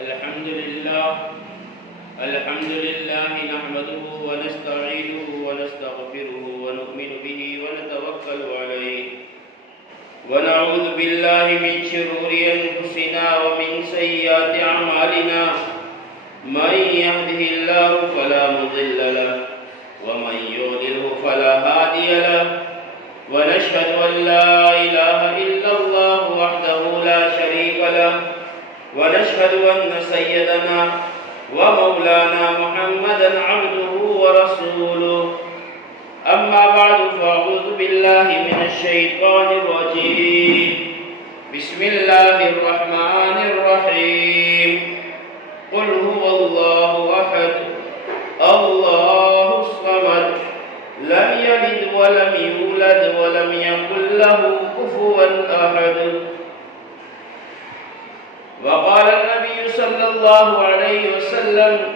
الحمد لله نحمده ونستعينه ونستغفره ونؤمن به ونتوكل عليه ونعوذ بالله من شرور أنفسنا ومن سيئات أعمالنا من يهده الله فلا مضل له ومن يضلل فلا هادي له ونشهد أن لا إله إلا الله وحده لا شريك له ونشهد أن سيدنا ومولانا محمدا عبده ورسوله أما بعد فأعوذ بالله من الشيطان الرجيم بسم الله الرحمن الرحيم قل هو الله أحد الله الصمد لم يلد ولم يولد ولم يكن له كفوا أحد وقال النبي صلى الله عليه وسلم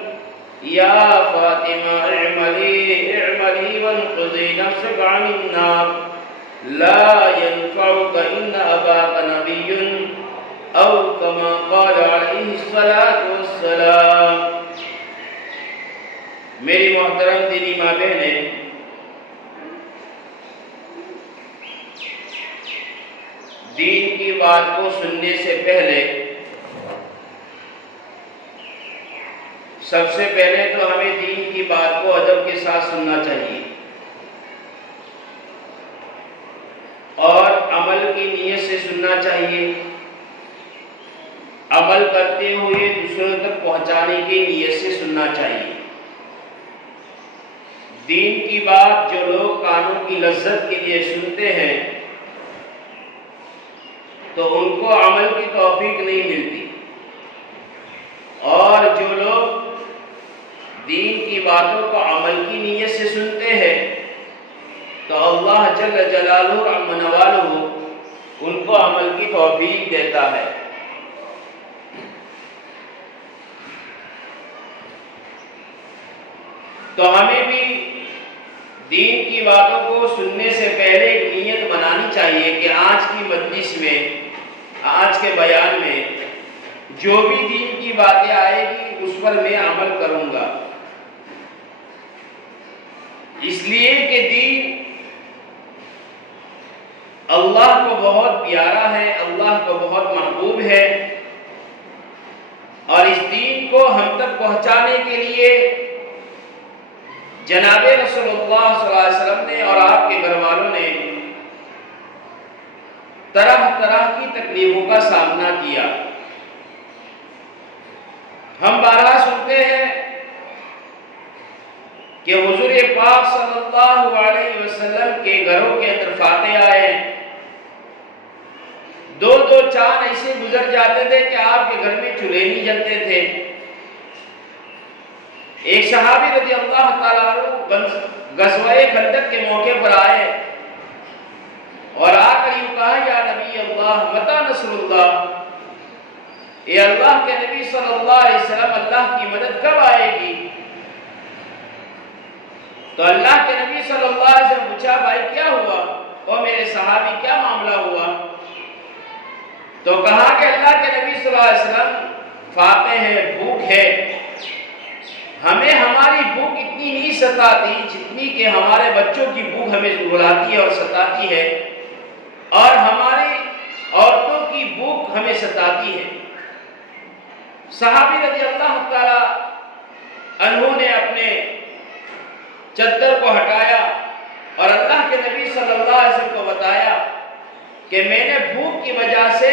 يا فاطمة اعملي وانقذي نفسك عن النار لا ينفعك إن أباك نبي أو كما قال عليه الصلاة والسلام. میری محترم دینی ماں بہنیں، دین کی بات کو سننے سے پہلے سب سے پہلے تو ہمیں دین کی بات کو ادب کے ساتھ سننا چاہیے اور عمل کی نیت سے سننا چاہیے، عمل کرتے ہوئے دوسروں تک پہنچانے کی نیت سے سننا چاہیے. دین کی بات جو لوگ کانوں کی لذت کے لیے سنتے ہیں تو ان کو عمل کی توفیق نہیں ملتی، اور جو لوگ دین کی باتوں کو عمل کی نیت سے سنتے ہیں تو اللہ جل جلالہ عم نوالہ ان کو عمل کی توفیق دیتا ہے. تو ہمیں بھی دین کی باتوں کو سننے سے پہلے ایک نیت بنانی چاہیے کہ آج کی مجلس میں، آج کے بیان میں جو بھی دین کی باتیں آئے گی اس پر میں عمل کروں گا، اس لیے کہ دین اللہ کو بہت پیارا ہے، اللہ کو بہت محبوب ہے، اور اس دین کو ہم تک پہنچانے کے لیے جناب رسول اللہ صلی اللہ علیہ وسلم نے اور آپ کے گھر والوں نے طرح طرح کی تکلیفوں کا سامنا کیا. ہم بارہا سنتے ہیں کہ حضور پاک صلی اللہ علیہ وسلم کے گھروں کے اندر فاتح آئے، دو چاند ایسے گزر جاتے تھے کہ آپ کے گھر میں چولہے نہیں جلتے تھے. ایک صحابی رضی اللہ تعالیٰ عنہ غزوہ خندق کے موقع پر آئے اور آ کر یوں کہا یا نبی اللہ متی نصر اللہ، اے اللہ کے نبی صلی اللہ علیہ وسلم اللہ کی مدد کب آئے گی؟ تو اللہ کے نبی صلی اللہ علیہ وسلم پوچھا بھائی کیا ہوا؟ اور میرے صحابی کیا معاملہ ہوا؟ تو کہا کہ اللہ کے نبی صلی اللہ علیہ وسلم فاقے ہیں، بھوک ہے، ہمیں ہماری بھوک اتنی نہیں ستاتی جتنی کہ ہمارے بچوں کی بھوک ہمیں رلاتی ہے اور ستاتی ہے، اور ہماری عورتوں کی بھوک ہمیں ستاتی ہے. صحابی رضی اللہ تعالی عنہ نے اپنے چادر کو ہٹایا اور اللہ کے نبی صلی اللہ علیہ وسلم کو بتایا کہ میں نے بھوک کی وجہ سے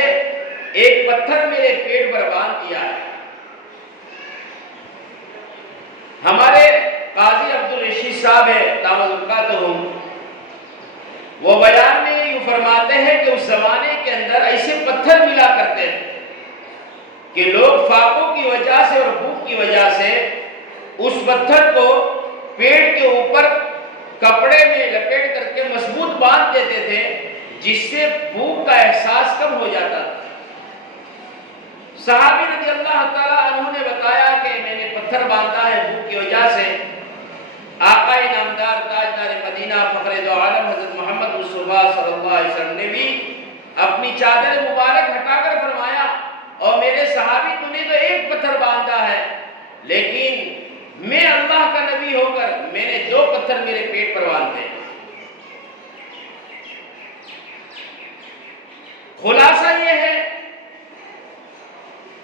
ایک پتھر میرے پیٹ پر باندھ دیا ہے. ہمارے قاضی عبدالرشید صاحب ہے دامت برکاتہم، وہ بیان میں یہ فرماتے ہیں کہ اس زمانے کے اندر ایسے پتھر ملا کرتے تھے کہ لوگ فاقوں کی وجہ سے اور بھوک کی وجہ سے اس پتھر کو پیٹ کے اوپر کپڑے میں لپیٹ کر کے مضبوط باندھ دیتے تھے، جس سے بھوک کا احساس کم ہو جاتا تھا. صحابی رضی اللہ تعالیٰ عنہ نے بتایا کہ میں نے پتھر باندھا ہے بھوک کی وجہ سے. آقا نامدار تاجدار مدینہ فخر دو عالم حضرت محمد مصطفیٰ صلی اللہ علیہ وسلم نے بھی اپنی چادر مبارک ہٹا کر فرمایا اور میرے صحابی تو نے تو ایک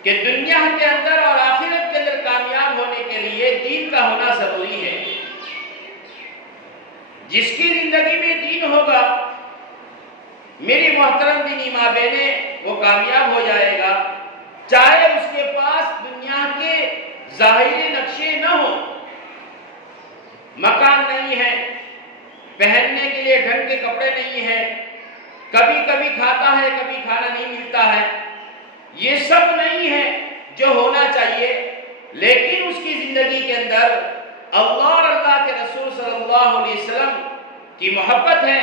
کہ دنیا کے اندر اور آخرت کے اندر کامیاب ہونے کے لیے دین کا ہونا ضروری ہے۔ جس کی زندگی میں دین ہوگا میری محترم دینی ماں بہنیں وہ کامیاب ہو جائے گا، چاہے اس کے پاس دنیا کے ظاہری نقشے نہ ہو، مکان نہیں ہے، پہننے کے لیے ڈھنگ کے کپڑے نہیں ہیں، کبھی کبھی کھاتا ہے کبھی کھانا نہیں ملتا ہے، یہ سب نہیں ہے جو ہونا چاہیے، لیکن اس کی زندگی کے اندر اللہ اور اللہ کے رسول صلی اللہ علیہ وسلم کی محبت ہے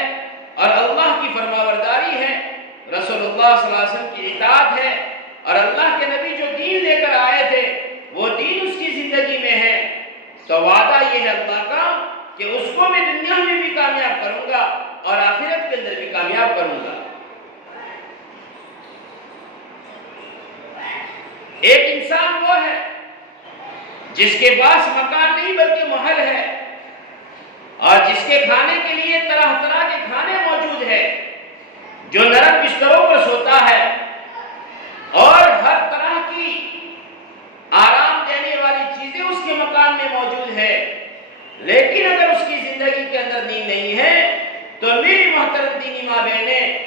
اور اللہ کی فرمانبرداری ہے، رسول اللہ صلی اللہ علیہ وسلم کی اطاعت ہے، اور اللہ کے نبی جو دین لے کر آئے تھے وہ دین اس کی زندگی میں ہے، تو وعدہ یہ ہے اللہ کا کہ اس کو میں دنیا میں بھی کامیاب کروں گا اور آخرت کے اندر بھی کامیاب کروں گا۔ ایک انسان وہ ہے جس کے پاس مکان نہیں بلکہ محل ہے، اور جس کے کھانے کے لیے طرح طرح کے کھانے موجود ہے، جو نرم بستروں پر سوتا ہے اور ہر طرح کی آرام دینے والی چیزیں اس کے مکان میں موجود ہے، لیکن اگر اس کی زندگی کے اندر نیند نہیں ہے تو میری محترم دینی ماں بہنیں،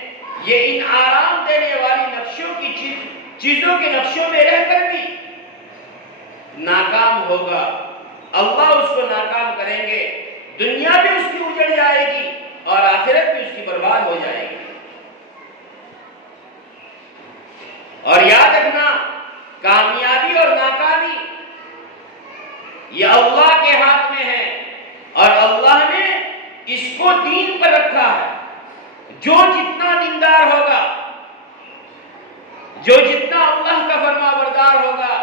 یہ ان آرام دینے والی نقشوں کی چیزوں کے نقشوں میں رہ کر بھی ناکام ہوگا، اللہ اس کو ناکام کریں گے، دنیا بھی اس کی اجڑ جائے گی اور آخرت بھی اس کی برباد ہو جائے گی۔ اور یاد رکھنا، کامیابی اور ناکامی یہ اللہ کے ہاتھ میں ہے، اور اللہ نے اس کو دین پر رکھا ہے۔ جو جتنا دیندار ہوگا، جو جتنا اللہ کا فرما بردار ہوگا،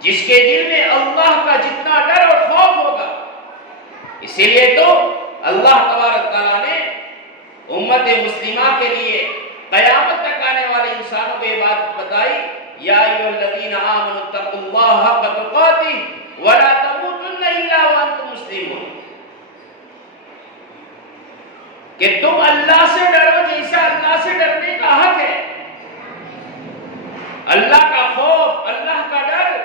جس کے دل میں اللہ کا جتنا ڈر اور خوف ہوگا، اسی لیے تو اللہ تبارک تعالیٰ نے امت مسلمہ کے لیے قیامت تک آنے والے انسانوں کو یہ بات بتائی، یا ایھا الذین آمنوا اتقوا اللہ حق تقاتہ ولا تموتن الا وانتم مسلمون، کہ تم اللہ سے ڈرو جیسا اللہ سے ڈرنے کا حق ہے۔ اللہ کا خوف، اللہ کا ڈر،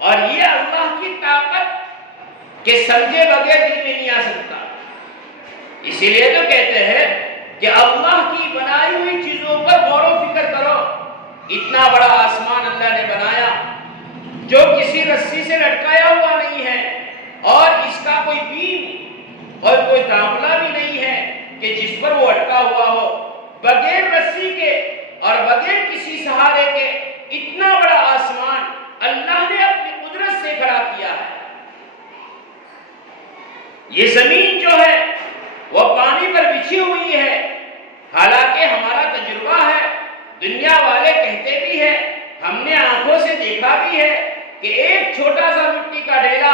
اور یہ اللہ کی طاقت کہ سمجھے بغیر دل میں نہیں آ سکتا۔ اسی لیے تو کہتے ہیں کہ اللہ کی بنائی ہوئی چیزوں پر غور و فکر کرو۔ اتنا بڑا آسمان اللہ نے بنایا جو کسی رسی سے لٹکایا ہوا نہیں ہے، اور اس کا کوئی بیم اور کوئی داملہ بھی نہیں ہے کہ جس پر وہ اٹکا ہوا ہو، بغیر رسی کے اور بغیر کسی سہارے کے اتنا بڑا آسمان اللہ نے اپنی قدرت سے کھڑا کیا ہے۔ یہ زمین جو ہے وہ پانی پر بچھی ہوئی ہے، حالانکہ ہمارا تجربہ ہے، دنیا والے کہتے بھی ہیں، ہم نے آنکھوں سے دیکھا بھی ہے کہ ایک چھوٹا سا مٹی کا ڈھیلا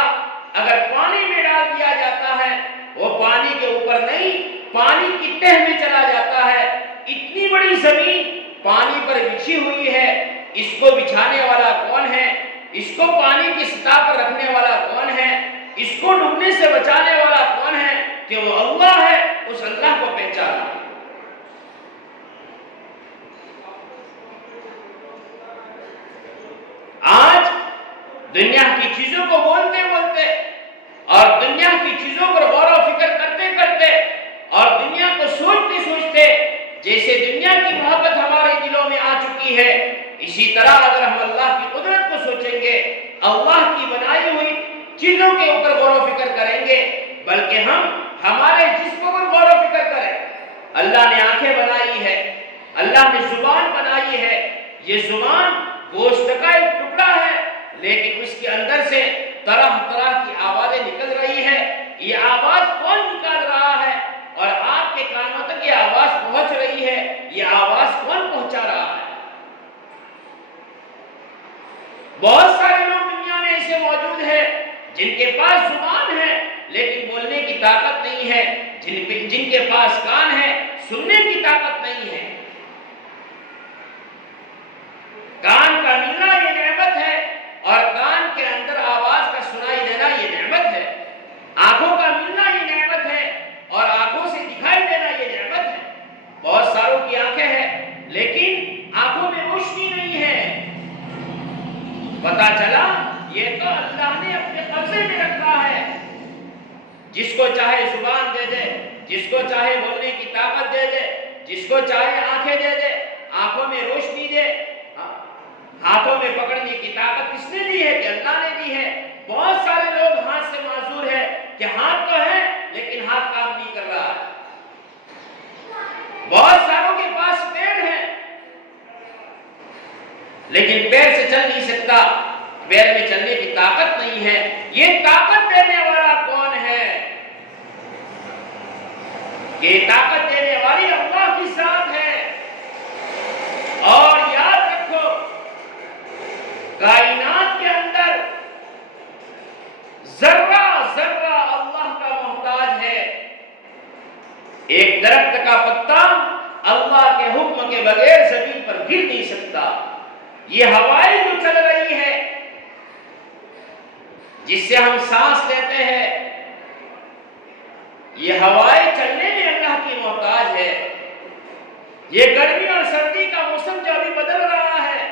اگر پانی میں ڈال دیا جاتا ہے وہ پانی کے اوپر نہیں، پانی کی تہ میں چلا جاتا ہے۔ اتنی بڑی زمین پانی پر بچھی ہوئی ہے، اس کو بچھانے والا کون ہے؟ اس کو پانی کی سطح پر رکھنے والا کون ہے؟ اس کو ڈوبنے سے بچانے والا کون ہے؟ کہ وہ اللہ ہے۔ اس اللہ کو پہچانا۔ آج دنیا کی چیزوں کو بولتے بولتے اور دنیا کی چیزوں پر غور و فکر کرتے کرتے اور دنیا کو سوچتے سوچتے جیسے دنیا کی محبت ہمارے دلوں میں آ چکی ہے، اسی طرح اگر ہم اللہ کی قدرت کو سوچیں گے، اللہ کی بنائی ہوئی چیزوں کے اوپر غور و فکر کریں گے، بلکہ ہم ہمارے جسم پر غور و فکر کریں۔ اللہ نے آنکھیں بنائی ہے، اللہ نے زبان بنائی ہے، یہ زبان گوشت کا ایک ٹکڑا ہے، لیکن اس کے اندر سے طرح طرح کی آوازیں نکل رہی ہے۔ یہ آواز کون نکال رہا ہے اور آپ کے کانوں تک یہ آواز پہنچ رہی ہے؟ یہ آواز کون پہنچا رہا ہے؟ بہت سارے لوگ دنیا میں ایسے موجود ہیں جن کے پاس زبان ہے لیکن بولنے کی طاقت نہیں ہے، جن کے پاس کان ہے سننے کی طاقت نہیں ہے۔ کان کا ملنا یہ نعمت ہے، اور کان کے اندر آواز کا سنائی دینا یہ نعمت ہے۔ آنکھوں کا ملنا یہ نعمت ہے، اور آنکھوں سے دکھائی دینا یہ نعمت ہے۔ بہت ساروں کی آنکھیں ہیں لیکن آنکھوں میں روشنی نہیں ہے، پتا چلا یہ تو اللہ نے اپنے قبضے میں رکھا ہے، جس کو چاہے زبان دے دے، جس کو چاہے بولنے کی طاقت دے دے، جس کو چاہے آنکھیں دے دے، آنکھوں میں روشنی دے، ہاتھوں میں پکڑنے کی طاقت کس نے دی ہے؟ کہ اللہ نے دی ہے۔ بہت سارے لوگ ہاتھ سے معذور ہیں کہ ہاتھ تو ہے لیکن ہاتھ کام نہیں کر رہا ہے۔ بہت ساروں کے پاس پیر ہے لیکن پیر سے چل نہیں سکتا، پیر میں چلنے کی طاقت نہیں ہے۔ یہ طاقت دینے والا کون ہے؟ یہ طاقت دینے والی اللہ کی ذات ہے۔ اور یاد رکھو کائنات کے اندر ذرہ ذرہ اللہ کا محتاج ہے۔ ایک درخت کا پتا اللہ کے حکم کے بغیر زمین پر گر نہیں سکتا۔ یہ ہوائیں جو چل رہی ہے جس سے ہم سانس لیتے ہیں، یہ ہوائیں چلنے میں اللہ کی محتاج ہے۔ یہ گرمی اور سردی کا موسم جو ابھی بدل رہا ہے،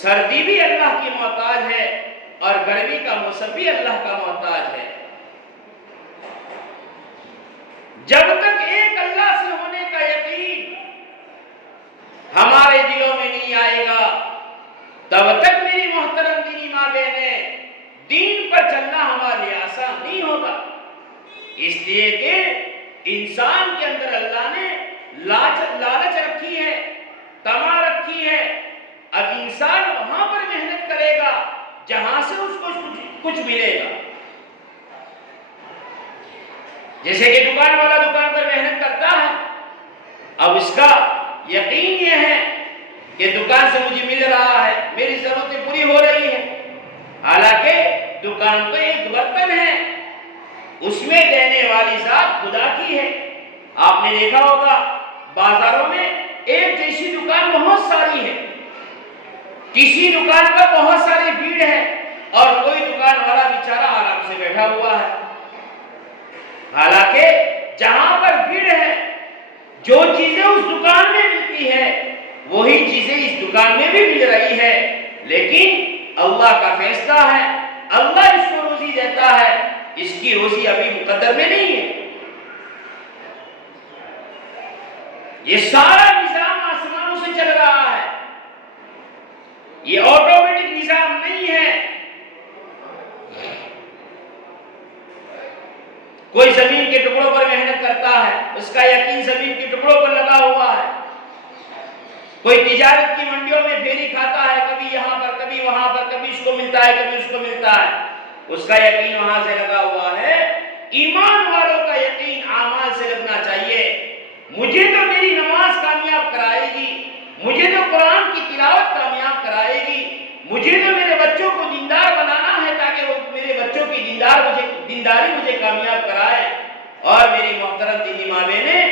سردی بھی اللہ کی محتاج ہے اور گرمی کا موسم بھی اللہ کا محتاج ہے۔ جب تک ایک اللہ سے ہونے کا یقین ہمارے دلوں میں نہیں آئے گا تب تک میری محترم دینی ماں بہنیں دین پر چلنا ہمارے لیے آسان نہیں ہوگا۔ اس لیے کہ انسان کے اندر اللہ نے لالچ رکھی ہے، طمع رکھی ہے۔ اب انسان وہاں پر محنت کرے گا جہاں سے اس کو کچھ ملے گا۔ جیسے کہ دکان والا دکان پر محنت کرتا ہے، اب اس کا یقین یہ ہے کہ دکان سے مجھے مل رہا ہے، میری ضرورتیں پوری ہو رہی ہیں۔ حالانکہ دکان تو ایک برتن ہے، اس میں دینے والی ذات خدا کی ہے۔ آپ نے دیکھا ہوگا بازاروں میں ایک جیسی دکان بہت ساری ہے، کسی دکان پر بہت ساری بھیڑ ہے اور کوئی دکان والا بیچارہ آرام سے بیٹھا ہوا ہے۔ حالانکہ جہاں پر بھیڑ ہے، جو چیزیں اس دکان میں ملتی ہے وہی چیزیں اس دکان میں بھی مل رہی ہے، لیکن اللہ کا فیصلہ ہے، اللہ اس کو روزی دیتا ہے، اس کی روزی ابھی مقدر میں نہیں ہے۔ یہ سارا نظام آسمانوں سے چل رہا ہے، یہ آٹومیٹک نظام نہیں ہے۔ کوئی زمین کے ٹکڑوں پر محنت کرتا ہے، اس کا یقین زمین کے ٹکڑوں پر لگا ہوا ہے۔ کوئی تجارت کی منڈیوں میں پھیری کھاتا ہے، کبھی یہاں پر کبھی وہاں پر، کبھی اس کو ملتا ہے کبھی اس کو ملتا ہے، اس کا یقین وہاں سے لگا ہوا ہے۔ ایمان والوں کا یقین اعمال سے لگنا چاہیے۔ مجھے تو میری نماز کامیاب کرائے گی، مجھے تو قرآن کی تلاوت کامیاب کرائے گی، مجھے تو میرے بچوں کو دیندار بنانا ہے تاکہ وہ میرے بچوں کی دینداری مجھے کامیاب کرائے۔ اور میری محترم دینی ماں بہنیں،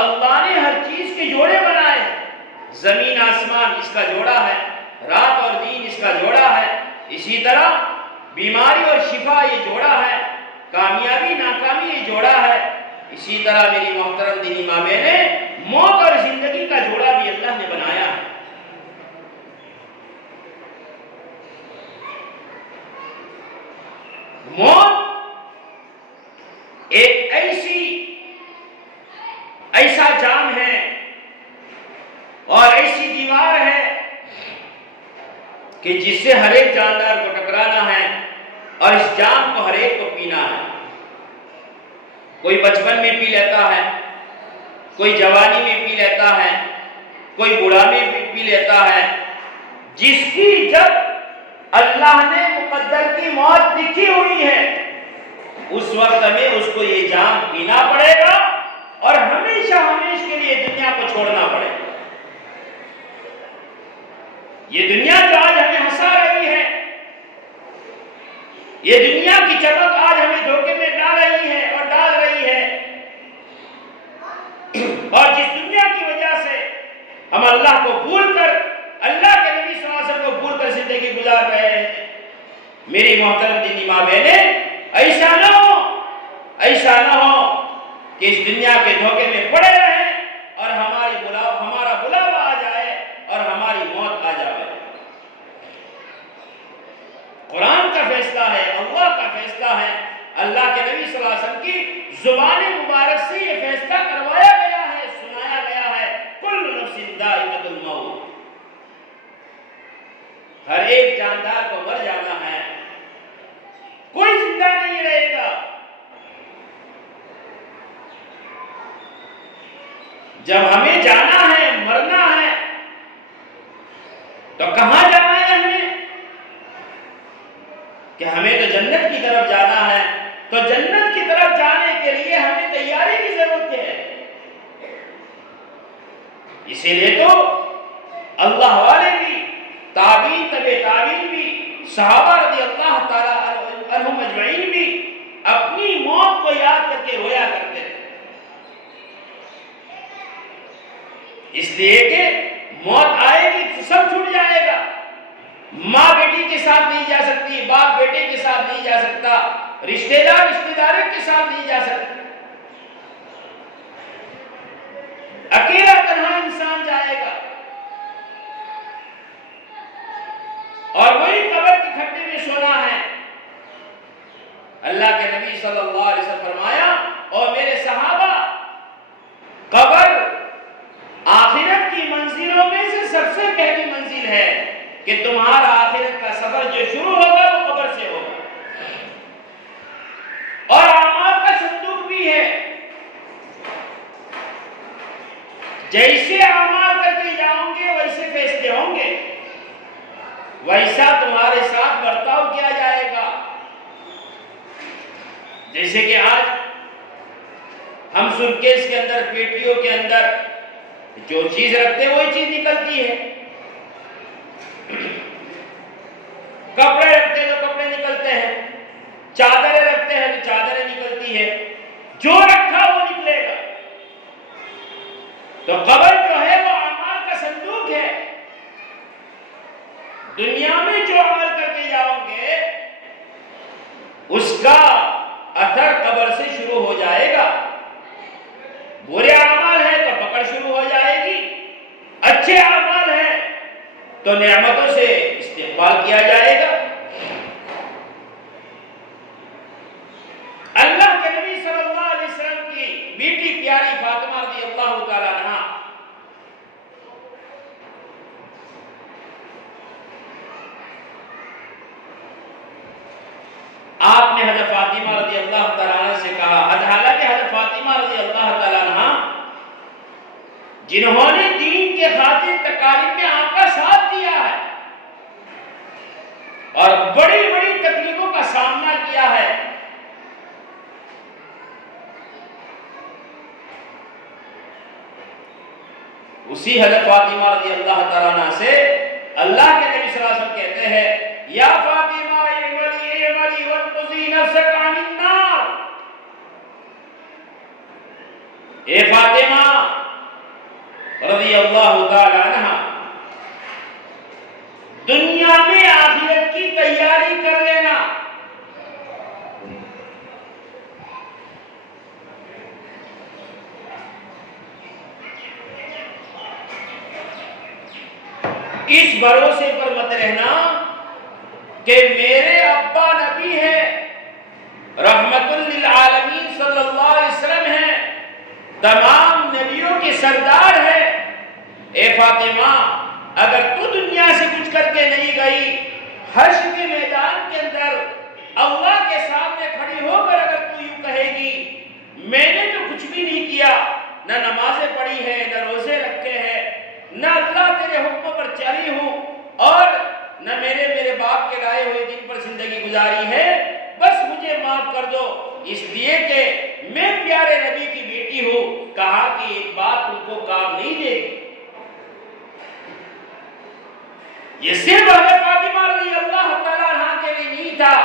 اللہ نے ہر چیز کے جوڑے بنائے، زمین آسمان اس کا جوڑا ہے، رات اور دن اس کا جوڑا ہے، اسی طرح بیماری اور شفا یہ جوڑا ہے، کامیابی ناکامی یہ جوڑا ہے۔ اسی طرح میری محترم دینی ماں بہنیں، موت اور زندگی کا جوڑا بھی اللہ نے بنایا ہے۔ موت ایک ایسا جام ہے اور ایسی دیوار ہے کہ جس سے ہر ایک جاندار کو ٹکرانا ہے اور اس جام کو ہر ایک کو پینا ہے۔ کوئی بچپن میں پی لیتا ہے، کوئی جوانی میں پی لیتا ہے، کوئی بڑھاپے میں پی لیتا ہے۔ جس کی جب اللہ نے مقدر کی موت لکھی ہوئی ہے اس وقت میں اس کو یہ جام پینا پڑے گا اور ہمیشہ ہمیشہ کے لیے دنیا کو چھوڑنا پڑے گا۔ یہ دنیا جو آج ہمیں ہنسا رہی ہے، یہ دنیا کی چمک آج ہمیں دھوکے میں ڈال رہی ہے اور ڈال رہی ہے، اور جس دنیا کی وجہ سے ہم اللہ کو بھول کر، اللہ کے نبی صلی اللہ علیہ وسلم کو بھول کر زندگی گزار رہے ہیں۔ میری محترم دینی ماں بہنیں، ایسا نہ ہو کہ اس دنیا کے دھوکے میں پڑے رہیں اور ہمارا بلاوا آ جائے اور ہماری موت آ جائے۔ فیصلہ ہے، اللہ کا فیصلہ ہے۔ اللہ کے نبی صلی اللہ علیہ وسلم کی زبان مبارک سے یہ فیصلہ کروایا گیا ہے، سنایا گیا ہے، کل نفس ذائقۃ الموت، ہر ایک جاندار کو مر جانا ہے، کوئی زندہ نہیں رہے گا۔ جب ہمیں جانا ہے، مرنا ہے، تو کہاں جانا ہے ہمیں؟ کہ ہمیں تو جنت کی طرف جانا ہے، تو جنت کی طرف جانے کے لیے ہمیں تیاری کی ضرورت ہے۔ اسی لیے تو اللہ والے بھی، تابعین، تبع تابعین بھی، صحابہ رضی اللہ تعالی عنہم اجمعین بھی اپنی موت کو یاد کر کے رویا کرتے تھے، اس لیے کہ موت آئے گی تو سب چھوٹ جائے گا۔ ماں بیٹی کے ساتھ نہیں جا سکتی، باپ بیٹے کے ساتھ نہیں جا سکتا، رشتہ دار رشتہ داروں کے ساتھ نہیں جا سکتا، اکیلا تنہا انسان جائے گا، اور وہی قبر کے کھڈے میں سونا ہے۔ اللہ کے نبی صلی اللہ علیہ وسلم فرمایا، اور میرے صحابہ، قبر آخرت کی منزلوں میں سے سب سے پہلی منزل ہے کہ تمہارا آخرت کا سفر جو شروع ہوگا وہ قبر سے ہوگا، اور اعمال کا صندوق بھی ہے، جیسے اعمال کرتے جاؤ گے ویسے فیصلے ہوں گے، ویسا تمہارے ساتھ برتاؤ کیا جائے گا۔ جیسے کہ آج ہم سورکیس کے اندر، پیٹیوں کے اندر جو چیز رکھتے ہیں وہی چیز نکلتی ہے، کپڑے رکھتے ہیں تو کپڑے نکلتے ہیں، چادریں رکھتے ہیں تو چادریں نکلتی ہے، جو رکھا وہ نکلے گا۔ تو قبر جو ہے وہ اعمال کا صندوق ہے، دنیا میں جو عمل کر کے جاؤ گے اس کا اثر قبر سے شروع ہو جائے گا۔ برے اعمال ہے تو پکڑ شروع ہو جائے گی، اچھے اعمال ہیں تو نعمتوں سے استقبال کیا جائے گا۔ اللہ کے نبی صلی اللہ علیہ وسلم کی بیٹی پیاری فاطمہ رضی اللہ تعالی عنہا، آپ نے حضرت فاطمہ رضی اللہ تعالی عنہ سے کہا، حالانکہ حضرت فاطمہ رضی اللہ تعالی عنہ جنہوں نے دین کے خاطر تکالیف میں آپ کا ساتھ دیا ہے اور بڑی بڑی تکلیفوں کا سامنا کیا ہے، اسی حضرت فاطمہ رضی اللہ تعالیٰ عنہ سے اللہ کے نبی صلی اللہ علیہ وسلم کہتے ہیں، یا فاطمہ اعملی وانقضی نفسک عن النار، اے فاطمہ رضی اللہ تعالی عنہ، دنیا میں آخرت کی تیاری کر لینا، اس بھروسے پر مت رہنا کہ میرے ابا نبی ہے، رحمت للعالمین صلی اللہ علیہ وسلم ہے، تمام نبیوں کے سردار ہے، اے فاطمہ اگر تو دنیا سے کچھ کر کے نہیں گئی، حشر کے میدان کے اندر اللہ کے سامنے کھڑی ہو کر اگر تو یوں کہے گی میں نے تو کچھ بھی نہیں کیا، نہ نمازیں پڑھی ہے، نہ روزے رکھے ہیں، نہ اللہ تیرے حکم پر چلی ہوں، اور نہ میرے باپ کے لائے ہوئے دین پر زندگی گزاری ہے، بس مجھے معاف کر دو، اس لیے کہ میں پیارے نبی کی بیٹی ہوں، کہا کہ ایک بات تم کو کام نہیں دے گی۔ یہ صرف حضرت فاطمہ رضی اللہ تعالیٰ عنہ کے لیے نہیں تھا،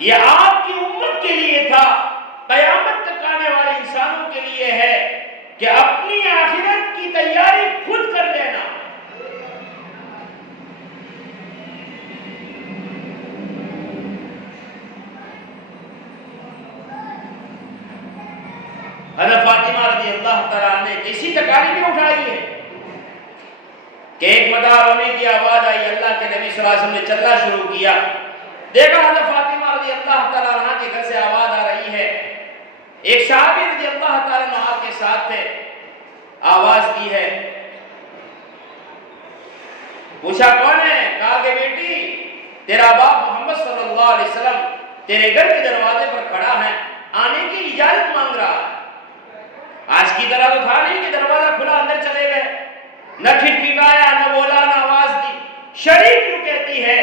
یہ آپ کی امت کے لیے تھا، قیامت تک آنے والے انسانوں کے لیے ہے کہ اپنی آخرت کی تیاری خود کر لینا۔ حضرت فاطمہ رضی اللہ تعالیٰ نے کسی تکالیف اٹھائی ہے کہ ایک مدار ہونے کی آواز آئی، اللہ کے نبی صلی اللہ علیہ وسلم نے چلنا شروع کیا، دیکھا حضرت فاطمہ رضی اللہ تعالیٰ عنہ کے گھر سے آواز آ رہی ہے، ایک صحابی رضی اللہ تعالیٰ عنہ آپ کے ساتھ تھے، آواز دی ہے، پوچھا کون ہے؟ کہا کہ بیٹی تیرا باپ محمد صلی اللہ علیہ وسلم تیرے گھر کے دروازے پر کھڑا ہے، آنے کی اجازت مانگ رہا ہے۔ آج کی طرح تو تھا نہیں کہ دروازہ کھلا اندر چلے گئے، نہ کھٹکھٹایا، نہ بولا، نہ آواز دی۔ شریعت کیوں کہتی ہے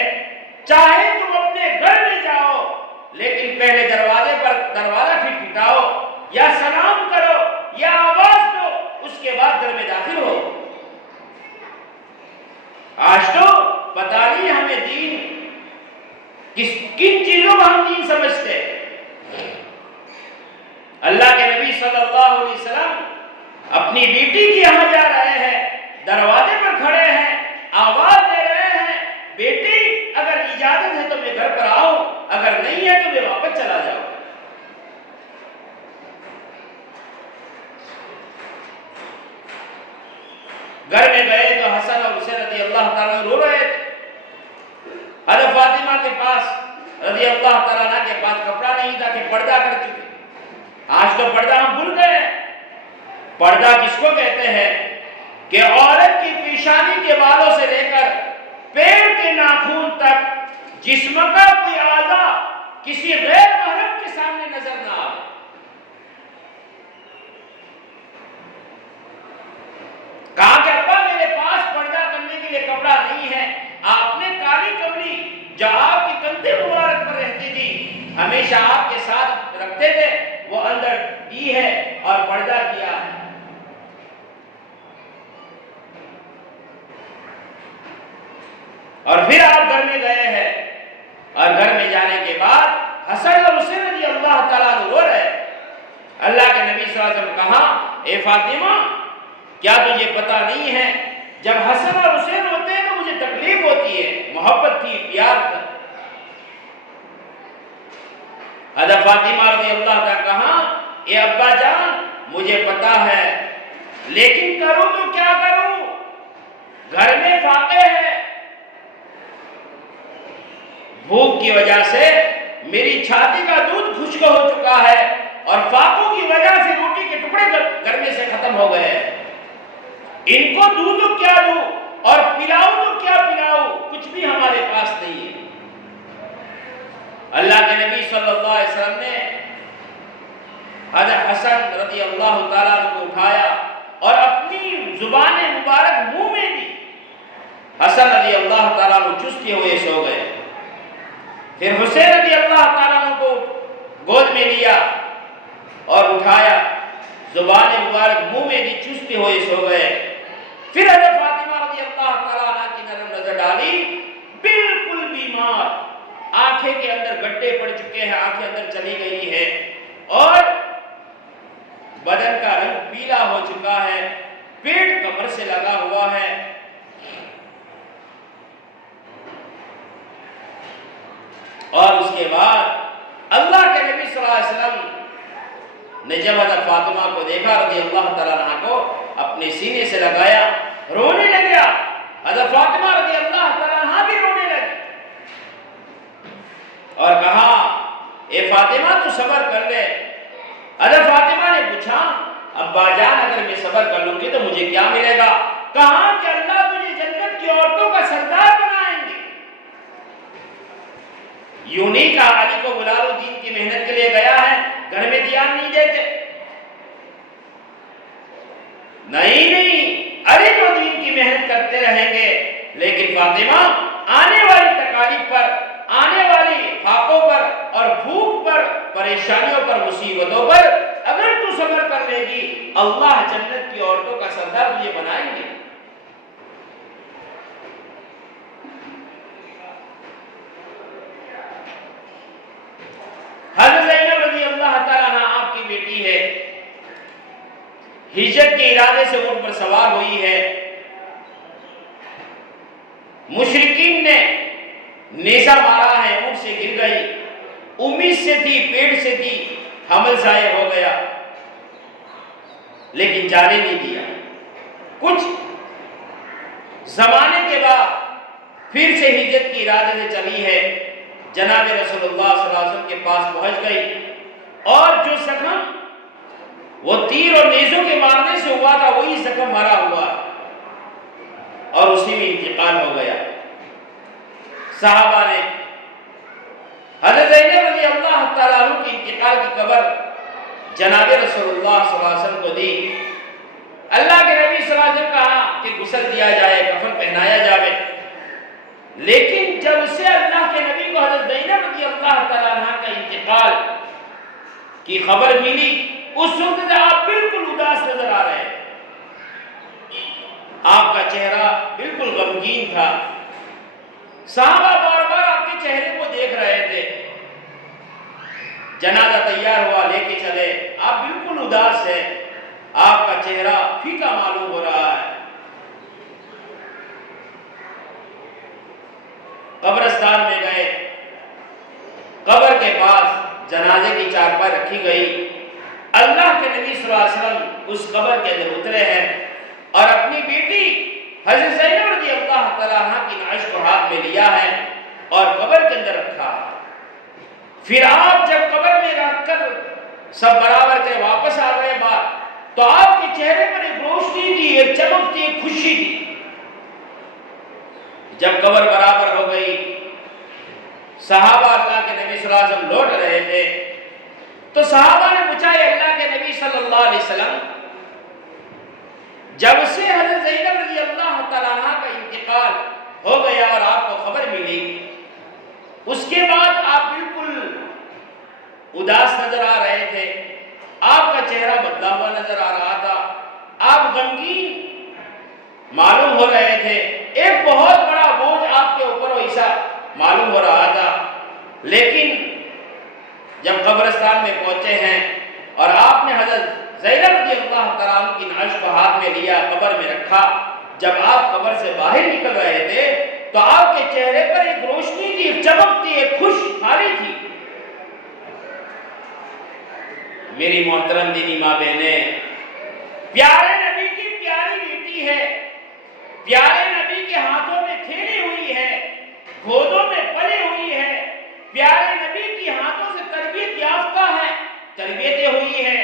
چاہے تم اپنے گھر میں جاؤ لیکن پہلے دروازے پر دروازہ کھٹکھٹاؤ یا سلام کرو یا آواز دو، اس کے بعد گھر میں داخل ہو۔ آج تو پتہ نہیں ہمیں دین کن چیزوں کو ہم دین سمجھتے۔ اللہ کے نبی صلی اللہ علیہ وسلم اپنی بیٹی کے یہاں جا رہے ہیں، دروازے پر کھڑے ہیں، آواز دے رہے ہیں، بیٹی اگر اجازت ہے تو میں گھر پر آؤ، اگر نہیں ہے تو میں واپس چلا جاؤں۔ گھر میں گئے تو حسن اور حسین رضی اللہ تعالیٰ رو رہے تھے۔ حضرت فاطمہ کے پاس رضی اللہ تعالیٰ عنہ کے پاس کپڑا نہیں تھا کہ پردہ کر چکے۔ آج تو پردہ ہم بھول گئے۔ پردہ کس کو کہتے ہیں کہ عورت کی پیشانی کے بالوں سے لے کر پیر کے ناخن تک جسم کا کوئی اعضا کسی غیر محرم کے سامنے نظر نہ آئے۔ کہا کہ ابا میرے پاس پردہ کرنے کے لیے کپڑا نہیں ہے، آپ نے کالی کملی جو آپ کی کندھے مبارک پر رہتی تھی ہمیشہ آپ کے ساتھ رکھتے تھے وہ اندر دی ہے اور پردہ کیا ہے۔ اور پھر آپ گھر میں گئے ہیں اور گھر میں جانے کے بعد حسن اور حسین رضی اللہ تعالیٰ عنہ رو رہے۔ اللہ کے نبی صلی اللہ علیہ وسلم کہا اے فاطمہ کیا تجھے پتہ نہیں ہے جب حسن اور حسین ہوتے ہیں تو مجھے تکلیف ہوتی ہے، محبت تھی، پیار تھا۔ حضرت فاطمہ رضی اللہ تعالیٰ کہا اے ابا جان مجھے پتا ہے لیکن کروں تو کیا کروں، گھر میں فاقے ہے، بھوک کی وجہ سے میری چھاتی کا دودھ خشک ہو چکا ہے اور فاقوں کی وجہ سے روٹی کے ٹکڑے گھر میں سے ختم ہو گئے ہیں، ان کو دوں تو کیا دوں اور پلاؤ تو کیا پلاؤ، کچھ بھی ہمارے پاس نہیں ہے۔ اللہ کے نبی صلی اللہ علیہ وسلم نے حضرت حسن رضی اللہ تعالیٰ عنہ کو اٹھایا اور اپنی زبان مبارک منہ میں دی۔ حسن رضی اللہ تعالیٰ عنہ چستے ہوئے سو گئے۔ پھر حسین رضی اللہ تعالیٰ عنہ کو گود میں لیا اور اٹھایا، زبان مبارک منہ میں دی، چستے ہوئے سو گئے۔ پھر حضرت فاطمہ رضی اللہ تعالیٰ عنہ کی نظر نظر ڈالی، بالکل بیمار، آنکھیں کے اندر گڈھے پڑ چکے ہیں، آنکھیں اندر چلی گئی ہے اور بدن کا رنگ پیلا ہو چکا ہے، پیٹ کمر سے لگا ہوا ہے۔ اور اس کے بعد اللہ کے نبی صلی اللہ علیہ وسلم نے جب حضرت فاطمہ کو دیکھا رضی اللہ تعالیٰ عنہ کو، اپنے سینے سے لگایا، رونے لگا۔ حضرت فاطمہ رضی اللہ تعالیٰ عنہ بھی رونے لگی اور کہا اے فاطمہ تو صبر کر لے۔ حضرت فاطمہ نے پوچھا ابا جان اگر میں صبر کر لوں گی تو مجھے کیا ملے گا؟ کہا کہ اللہ تجھے جنت کی عورتوں کا سردار بنائیں گے۔ یوں نہیں کہا علی کو بلا لو، دین کی محنت کے لیے گیا ہے، گھر میں دھیان نہیں دیتے، نہیں علی تو دین کی محنت کرتے رہیں گے، لیکن فاطمہ آنے والی تکالیف پر، آنے والی فاقوں پر اور بھوک پر، پریشانیوں پر، مصیبتوں پر اگر تو صبر کر لے گی اللہ جنت کی عورتوں کا سردار تجھے بنائیں گے۔ حضرت زینب رضی اللہ تعالیٰ عنہ آپ کی بیٹی ہے، ہجرت کے ارادے سے اونٹ پر سوار ہوئی ہے، مشرکین نے نیزہ مارا ہے، اونٹ سے گر گئی، امید سے تھی، پیٹ سے تھی، حمل ضائع ہو گیا لیکن جانے نہیں دیا۔ کچھ زمانے کے بعد پھر سے ہجرت کی ارادے سے چلی ہے، جناب رسول اللہ صلی اللہ علیہ وسلم کے پاس پہنچ گئی، اور جو زخم وہ تیر اور نیزوں کے مارنے سے ہوا تھا وہی زخم مرا ہوا اور اسی میں انتقال ہو گیا۔ صحابہ نے حضرت زینب رضی اللہ تعالیٰ عنہ کی انتقال کی خبر جناب رسول اللہ صلی اللہ علیہ وسلم کو دی۔ اللہ کے نبی صلی اللہ علیہ وسلم کہا کہ غسل دیا جائے، کفن پہنایا جائے، لیکن جب اسے اللہ کے نبی کو حضرت زینب رضی اللہ تعالیٰ عنہ کا انتقال کی خبر ملی، اس وقت آپ بالکل اداس نظر آ رہے ہیں، آپ کا چہرہ بالکل غمگین تھا۔ صحابہ بار بار آپ کے چہرے کو دیکھ رہے تھے۔ جنازہ تیار ہوا، لے کے چلے، آپ بالکل اداس ہیں، آپ کا چہرہ پھیکا معلوم ہو رہا ہے۔ قبرستان میں گئے، قبر کے پاس جنازے کی چارپائی رکھی گئی، اللہ کے نبی صلی اللہ علیہ وسلم اس قبر کے اندر اترے ہیں اور اپنی بیٹی حضرت زینب رضی اللہ تعالیٰ عنہ کی نعش کو ہاتھ میں لیا ہے اور قبر کے اندر رکھا۔ پھر آپ جب قبر میں رکھ کر سب برابر کے واپس آ گئے بعد، تو آپ کے چہرے پر ایک روشنی تھی، ایک چمک تھی، ایک خوشی تھی۔ جب قبر برابر ہو گئی، صحابہ اللہ کے نبی صلی اللہ علیہ وسلم لوٹ رہے تھے، تو صحابہ نے پوچھا اللہ کے نبی صلی اللہ علیہ وسلم، جب سے حضرت زینب رضی اللہ تعالیٰ عنہ کا انتقال ہو گیا اور آپ کو خبر ملی، اس کے بعد آپ بالکل اداس نظر آ رہے تھے، آپ کا چہرہ بدلا ہوا نظر آ رہا تھا، آپ غمگین معلوم ہو رہے تھے، ایک بہت بڑا بوجھ آپ کے اوپر ویسا معلوم ہو رہا تھا۔ لیکن جب قبرستان میں پہنچے ہیں اور آپ نے حضرت زینب رضی اللہ تعالیٰ عنہ کی نعش کو ہاتھ میں لیا، قبر میں رکھا، جب آپ قبر سے باہر نکل رہے تھے تو آپ کے چہرے پر ایک روشنی تھی، ایک چمک تھی، ایک خوشحالی تھی۔ میری محترم دینی ماں بہنیں، پیارے نبی کی پیاری بیٹی ہے، پیارے نبی کے ہاتھوں میں کھیلی ہوئی ہے، گودوں میں پلی ہوئی ہے، پیارے نبی کی ہاتھوں سے تربیت یافتہ ہے، تربیتیں ہوئی ہے،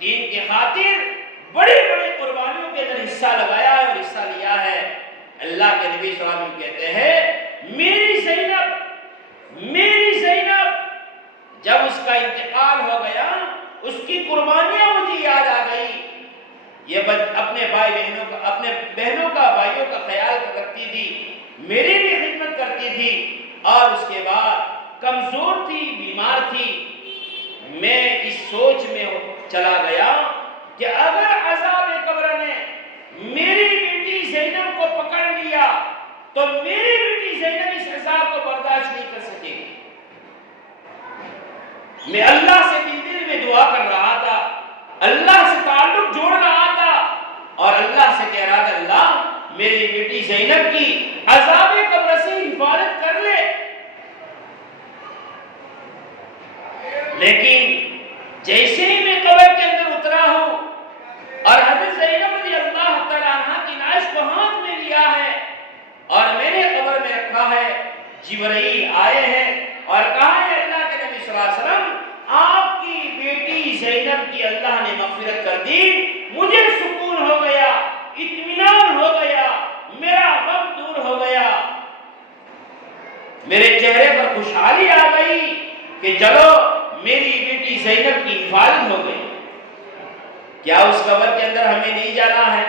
دین کی خاطر بڑی بڑی قربانیوں کے اندر حصہ لگایا ہے اور حصہ لیا ہے۔ اللہ کے نبی صلی اللہ علیہ وسلم کہتے ہیں میری زینب، جب اس کا انتقال ہو گیا اس کی قربانیاں مجھے یاد آ گئی، یہ اپنے بہنوں کا بھائیوں کا خیال کرتی تھی، میری بھی خدمت کرتی تھی، اور اس کے بعد کمزور تھی، بیمار تھی۔ میں اس سوچ میں چلا گیا کہ اگر عذاب قبر نے میری بیٹی زینب کو پکڑ لیا تو میری بیٹی زینب اس عذاب کو برداشت نہیں کر سکے گی۔ میں اللہ سے دل میں دعا کر رہا تھا، اللہ سے تعلق جوڑ رہا تھا اور اللہ سے کہہ رہا تھا اللہ میری بیٹی زینب کی عذاب قبر سے حفاظت کر لے۔ لیکن جیسے ہی میں قبر کے اندر اترا ہوں اور حضرت زینب رضی اللہ تعالیٰ عنہ کی نعش کو ہاتھ میں لیا ہے اور میں نے قبر میں رکھا ہے، جبرائیل آئے ہیں اور کہا ہے اللہ کے نبی صلی اللہ علیہ وسلم آپ کی بیٹی زینب کی اللہ نے مغفرت کر دی، مجھے سکون ہو گیا، اطمینان ہو گیا، میرا غم دور ہو گیا، میرے چہرے پر خوشحالی آ گئی کہ چلو میری بیٹی زینب کی حفاظت ہو گئی۔ کیا اس قبر کے اندر ہمیں نہیں جانا ہے؟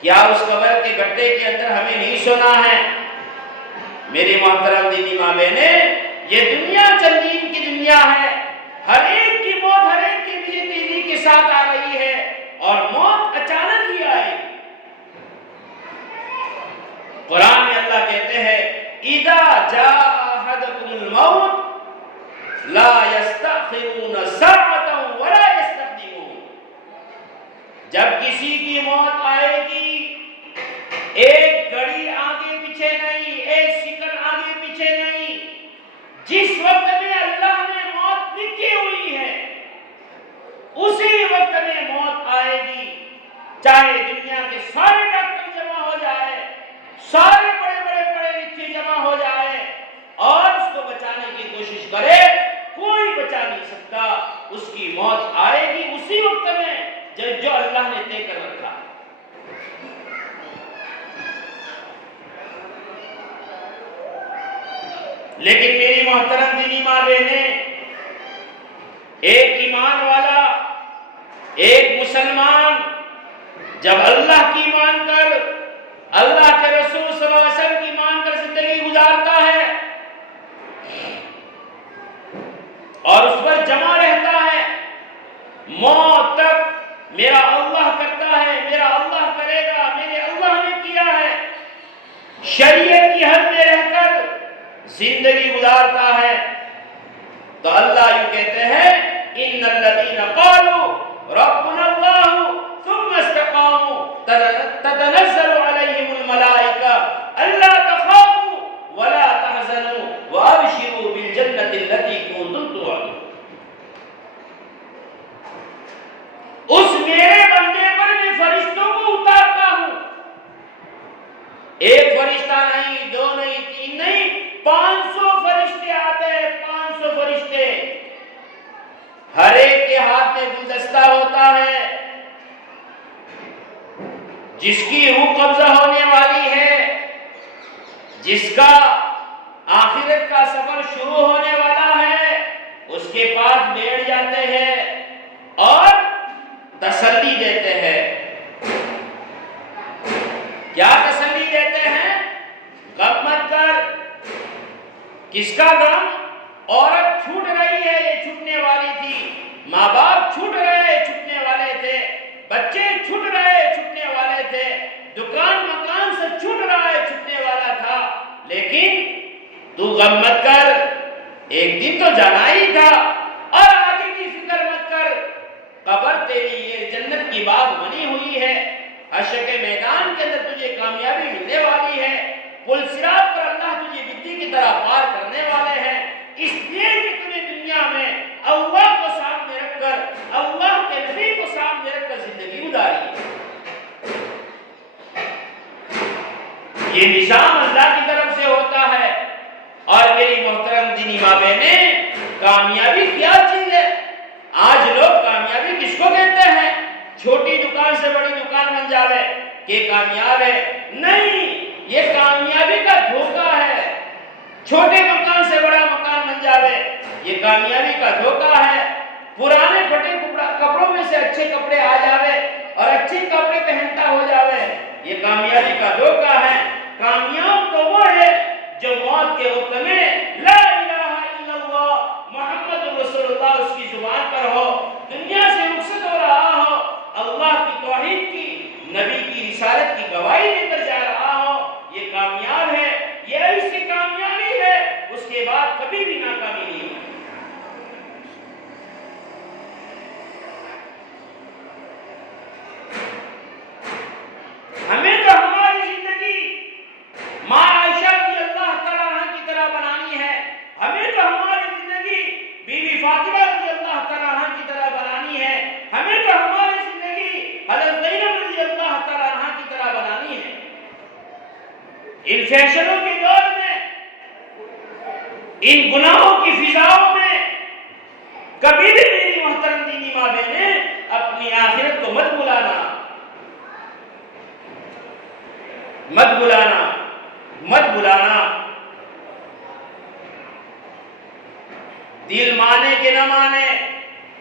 کیا اس قبر کے گڈھے کے اندر ہمیں نہیں سونا ہے؟ میری محترم دینی ماں بہنیں، یہ دنیا چند دن کی دنیا ہے، ہر ایک کی موت ہر ایک کی بھی تیزی کے ساتھ آ رہی ہے اور موت اچانک ہی آئے۔ قرآن میں اللہ کہتے ہیں اِذَا جَاءَ أَحَدَكُمُ الْمَوْتُ لَا يَسْتَأْخِرُونَ سَاعَةً وَلَا يَسْتَقْدِمُونَ، جب کسی کی موت آئے گی ایک گھڑی آگے پیچھے نہیں، ایک سیکنڈ آگے پیچھے نہیں، جس وقت میں اللہ نے موت لکھی ہوئی ہے اسی وقت میں موت آئے گی، چاہے دنیا کے سارے ڈاکٹر جمع ہو جائے، سارے بڑے بڑے پڑھے لکھے جمع ہو جائے اور اس کو بچانے لیکن میری محترم دینی ماں بہنیں، ایک ایمان والا، ایک مسلمان جب اللہ کی مان کر، اللہ کے رسول صلی اللہ علیہ وسلم کی مان کر زندگی گزارتا ہے اور اس پر جمع رہتا ہے، موت تک میرا اللہ کرتا ہے، میرا اللہ کرے گا، میرے اللہ نے کیا ہے، شریعت کی حد میں رہ کر زندگی گزارتا ہے، تو اللہ یہ کہتے ہیں ان الذین قالوا ربنا اللہ ثم استقاموا تتنزل علیہم الملائکہ الا تخافوا ولا تحزنوا وابشروا بالجنۃ التي کنتم توعدون۔ اس میرے بندے پر میں فرشتوں کو اتارتا ہوں، ایک فرشتہ نہیں، دو نہیں، تین نہیں، 500 فرشتے آتے ہیں، 500 فرشتے، ہر ایک کے ہاتھ میں گلدستہ ہوتا ہے، جس کی روح قبضہ ہونے والی ہے، جس کا آخرت کا سفر شروع ہونے والا ہے، اس کے پاس بیٹھ جاتے ہیں اور تسلی دیتے ہیں۔ کیا تسلی دیتے ہیں؟ غم مت کر۔ کس کا غم؟ عورت چھوٹ رہی ہے، یہ چھوٹنے والی تھی، ماں باپ چھوٹ رہے، چھوٹنے والے تھے، بچے چھوٹ رہے، چھوٹنے والے تھے، دکان مکان سے چھوٹ رہا ہے، چھوٹنے والا تھا، لیکن تو غم مت کر، ایک دن تو جانا ہی تھا، اور آگے کی فکر مت کر، قبر تیری یہ جنت کی باغ بنی ہوئی ہے، حشر کے میدان کے اندر تجھے کامیابی ملنے والی ہے، پل صراط پر اللہ تجھے بجلی کی طرح پار کرنے والے ہیں، اس لیے کہ تمہیں دنیا میں اللہ کو سامنے رکھ کر، اللہ کے نبی کو سامنے رکھ کر زندگی گزاری ہے۔ یہ نظام اللہ کی طرف سے ہوتا ہے۔ اور میری محترم دینی ماں بہنیں، کامیابی کیا چیز ہے؟ آج لوگ کامیابی کس کو کہتے ہیں؟ چھوٹی دکان سے بڑی دکان بن جاوے کہ کامیاب ہے؟ نہیں، یہ کامیابی کا دھوکہ ہے۔ چھوٹے مکان سے بڑا مکان بن جاوے، یہ کامیابی کا دھوکہ ہے۔ پرانے پھٹے کپڑوں میں سے اچھے کپڑے آ جاوے اور اچھے کپڑے پہنتا ہو جاوے، یہ کامیابی کا دھوکہ ہے۔ کامیاب تو وہ ہے جو موت کے وقت میں لا الہ الا اللہ محمد رسول اللہ اس کی زبان پر ہو، دنیا سے رخصت ہو رہا ہو، اللہ کی توحید کی، نبی کی رسالت کی گواہی دے کر جا رہا ہو، یہ کامیاب ہے۔ یہ ایسی کامیابی ہے اس کے بعد کبھی بھی ناکامی نہیں ہوگی۔ ہمیں تو ہماری زندگی ماں عائشہ رضی اللہ تعالیٰ عنہ کی طرح بنانی ہے، ہمیں تو ہماری زندگی بی بی فاطمہ رضی اللہ تعالیٰ عنہ کی طرح بنانی ہے، ہمیں تو ہماری زندگی حضرت زینب رضی اللہ تعالیٰ عنہ کی طرح بنانی ہے۔ ان فیشنوں کے دور میں، ان گناہوں کی فضاؤں میں کبھی بھی میری محترم دینی ماں بہنیں اپنی آخرت کو مت بلانا، مت بلانا، مت بلانا۔ دل مانے کہ نہ مانے،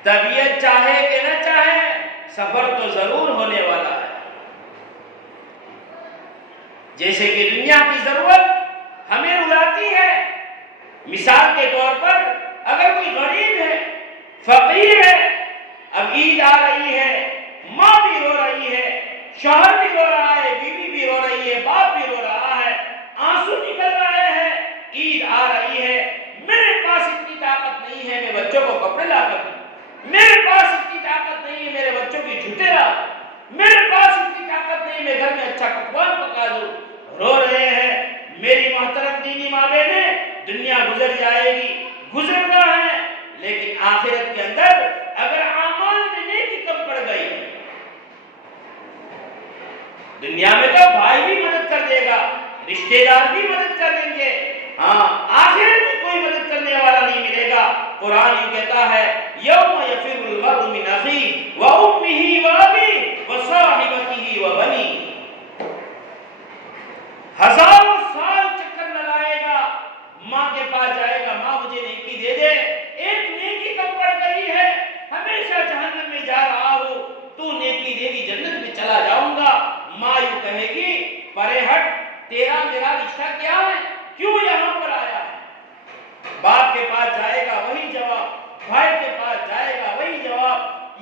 طبیعت چاہے کہ نہ چاہے، سفر تو ضرور ہونے والا ہے۔ جیسے کہ دنیا کی ضرورت ہمیں رلاتی ہے، مثال کے طور پر اگر کوئی غریب ہے، فقیر ہے، اب عید آ رہی ہے، ماں بھی رو رہی ہے، شوہر بھی رو رہا ہے، بیوی بھی رو رہی ہے، باپ بھی رو رہا ہے، آنسو نکل رہے ہیں، عید آ رہی ہے، میرے پاس اتنی طاقت نہیں ہے میں بچوں کو کپڑے لا کر دوں، میرے پاس اتنی طاقت نہیں ہے میرے بچوں کی جوتے لا، میرے پاس اتنی طاقت نہیں میں گھر میں اچھا پکوان پکا دوں، رو رہے ہیں۔ میری محترم دینی ماں بہنیں، دنیا گزر جائے گی، گزرنا ہے، لیکن آخرت کے اندر اگر اعمال میں نیکی کم پڑ گئی، دنیا میں تو بھائی بھی مدد کر دے گا، رشتہ دار بھی مدد کر دیں گے، ہاں آخرت میں کوئی مدد کرنے والا نہیں ملے گا۔ قرآن یہ کہتا ہے یوم یفر المرء من اخیہ وامہ وابیہ وصاحبتہ وبنیہ، ہزاروں سال چکر لگائے گا، ماں کے پاس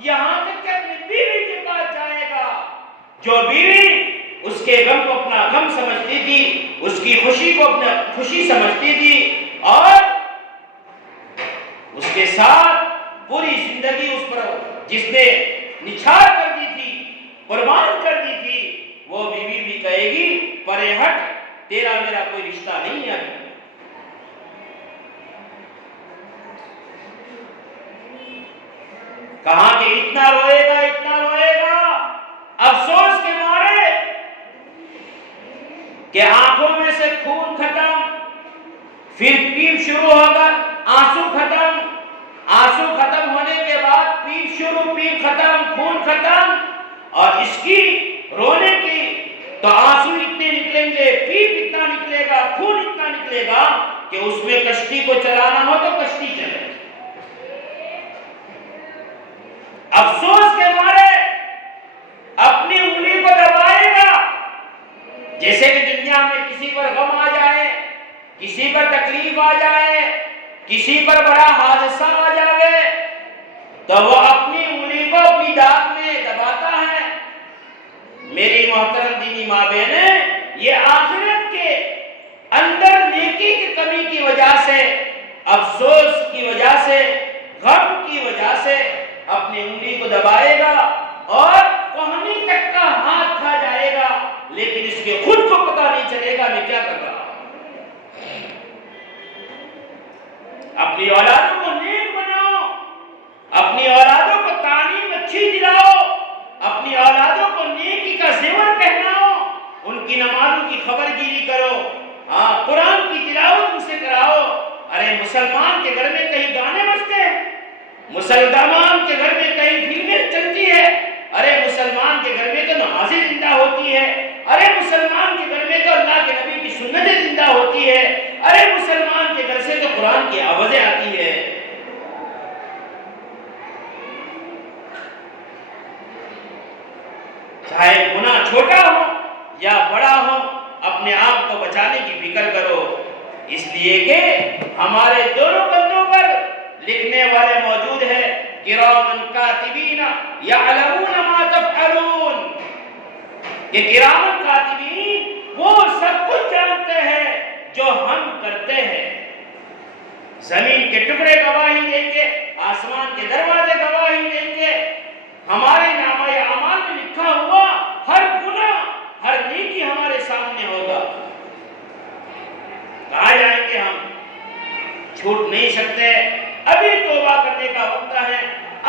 یہاں تک کہ اپنی بیوی کے پاس جائے گا، جو بیوی اس کے غم کو اپنا غم سمجھتی تھی، اس کی خوشی کو اپنا خوشی سمجھتی تھی، اور اس کے ساتھ پوری زندگی اس پر جس نے نچھاور کر دی تھی، قربان کر دی تھی، وہ بیوی بھی کہے گی پرے ہٹ، تیرا میرا کوئی رشتہ نہیں ہے۔ کہاں کہ اتنا روئے گا، اتنا روئے گا افسوس کے مارے کہ آنکھوں میں سے خون ختم، پھر پیپ شروع ہوگا، آنسو ختم، آنسو ختم ہونے کے بعد پیپ شروع، پیپ ختم، خون ختم، اور اس کی رونے کی تو آنسو اتنے نکلیں گے، پیپ اتنا نکلے گا، خون اتنا نکلے گا کہ اس میں کشتی کو چلانا ہو تو کشتی چلے۔ افسوس کے مارے اپنی انگلی کو دبائے گا، جیسے کہ دنیا میں کسی پر غم آ جائے، کسی پر تکلیف آ جائے، کسی پر بڑا حادثہ آ جائے تو وہ اپنی انگلی کو اپنی دانت میں دباتا ہے۔ میری محترم دینی ماں بہنیں، یہ آخرت کے اندر نیکی کی کمی کی وجہ سے، افسوس کی وجہ سے، غم کی وجہ سے اپنی انگلی کو دبائے گا اور کوہنی تک کا ہاتھ کھا جائے گا، لیکن اس کے خود کو پتہ نہیں چلے گا میں کیا کر رہا ہوں۔ اپنی اولادوں کو نیک بناؤ، اپنی اولادوں کو تعلیم اچھی دلاؤ، اپنی اولادوں کو نیکی کا زیور پہناؤ، ان کی نمازوں کی خبر گیری کرو، قرآن کی تلاوت ان سے کراؤ۔ ارے مسلمان کے گھر میں کہیں گانے بجتے ہیں، مسلمان کے گھر میں کہیں فلمیں چلتی ہے، ارے مسلمان کے گھر میں تو نمازیں زندہ ہوتی ہے، ارے مسلمان کے گھر میں تو اللہ کے نبی کی سنتیں زندہ ہوتی ہے، ارے مسلمان کے گھر سے تو قرآن کی آوازیں آتی ہے۔ چاہے گناہ چھوٹا ہو یا بڑا ہو، اپنے آپ کو بچانے کی فکر کرو، اس لیے کہ ہمارے دونوں کندھوں پر لکھنے والے موجود ہیں، کرامن کاتبین یعلمون ما تفعلون، کہ کرامن کاتبین وہ سب کچھ جانتے ہیں جو ہم کرتے ہیں۔ زمین کے ٹکڑے گواہی دیں گے، آسمان کے دروازے گواہی دیں گے، ہمارے نامہ اعمال میں لکھا ہوا ہر گناہ، ہر نیکی ہمارے سامنے ہوگا۔ کہاں جائیں گے ہم؟ چھوٹ نہیں سکتے، ابھی توبہ کرنے کا وقت ہے،